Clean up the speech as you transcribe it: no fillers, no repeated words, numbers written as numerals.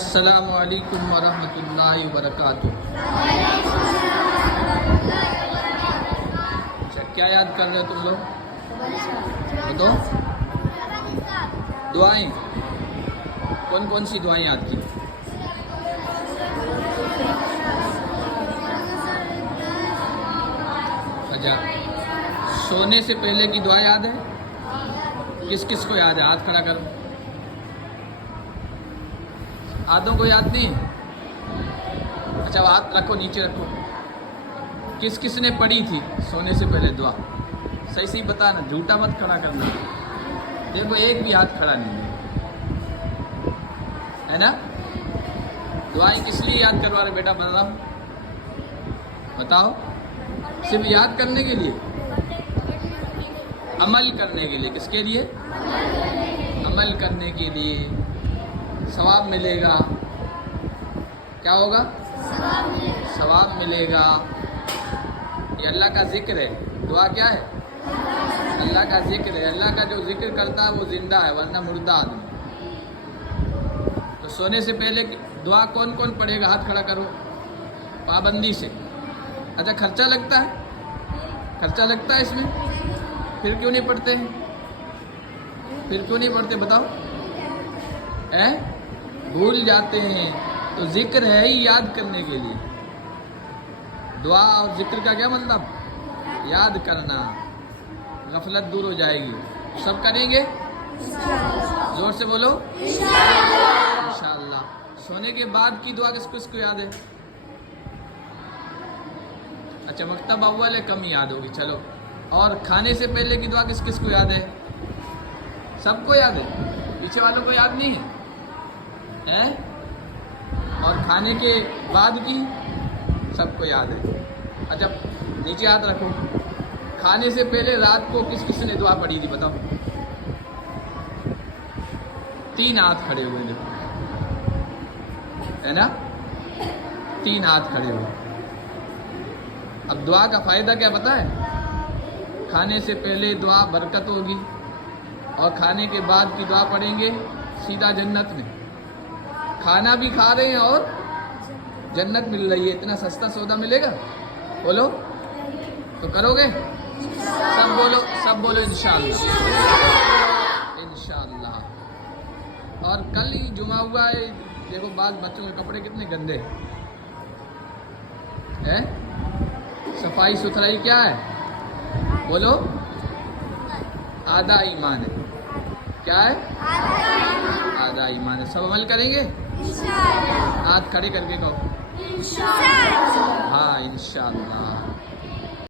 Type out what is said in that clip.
السلام علیکم ورحمۃ اللہ وبرکاتہ۔ اچھا، کیا یاد کر رہے ہو تم لوگ؟ بتاؤ۔ دعائیں کون کون سی دعائیں یاد کی؟ اچھا، سونے سے پہلے کی دعا یاد ہے؟ کس کس کو یاد ہے؟ ہاتھ کھڑا کرو۔ آدھوں کو یاد نہیں؟ اچھا، ہاتھ رکھو، نیچے رکھو۔ کس کس نے پڑھی تھی سونے سے پہلے دعا؟ صحیح صحیح بتانا، جھوٹا مت کھڑا کرنا۔ دیکھو ایک بھی ہاتھ کھڑا نہیں ہے نا؟ دعائیں کس لیے یاد کروا رہے بیٹا؟ بتاؤ۔ صرف یاد کرنے کے لیے؟ عمل کرنے کے لیے؟ کس کے لیے؟ عمل کرنے کے لیے۔ ثواب ملے گا۔ کیا ہوگا؟ ثواب ملے گا۔ یہ اللہ کا ذکر ہے۔ دعا کیا ہے؟ اللہ کا ذکر ہے۔ اللہ کا جو ذکر کرتا ہے وہ زندہ ہے، ورنہ مردہ آدمی۔ تو سونے سے پہلے دعا کون کون پڑھے گا؟ ہاتھ کھڑا کرو، پابندی سے۔ اچھا، خرچہ لگتا ہے؟ خرچہ لگتا ہے اس میں؟ پھر کیوں نہیں پڑھتے ہیں؟ پھر کیوں نہیں پڑھتے بتاؤ؟ بھول جاتے ہیں۔ تو ذکر ہے ہی یاد کرنے کے لیے۔ دعا اور ذکر کا کیا مطلب؟ یاد کرنا۔ غفلت دور ہو جائے گی۔ سب کریں گے؟ زور سے بولو، انشاءاللہ۔ سونے کے بعد کی دعا کس کس کو یاد ہے؟ اچھا، مکتب اول ہے، کم یاد ہوگی، چلو۔ اور کھانے سے پہلے کی دعا کس کس کو یاد ہے؟ سب کو یاد ہے؟ پیچھے والوں کو یاد نہیں ہے؟ اور کھانے کے بعد کی سب کو یاد ہے؟ اچھا، نیچے ہاتھ رکھو۔ کھانے سے پہلے رات کو کس کس نے دعا پڑھی تھی بتاؤ؟ 3 ہاتھ کھڑے ہوئے دیکھو، ہے نا؟ 3 ہاتھ کھڑے ہوئے۔ اب دعا کا فائدہ کیا پتہ ہے؟ کھانے سے پہلے دعا برکت ہوگی، اور کھانے کے بعد کی دعا پڑھیں گے سیدھا جنت میں۔ کھانا بھی کھا رہے ہیں اور جنت مل رہی ہے۔ اتنا سستا سودا ملے گا؟ بولو تو کرو گے؟ سب بولو انشاءاللہ، انشاءاللہ۔ اور کل ہی جمعہ ہوا ہے، دیکھو بعض بچوں کے کپڑے کتنے گندے ہیں۔ صفائی ستھرائی کیا ہے؟ بولو، آدھا ایمان ہے۔ کیا ہے؟ آدھا ایمان ہے۔ سب عمل کریں گے؟ ہاتھ کھڑے کر کے کہو، ہاں انشاءاللہ۔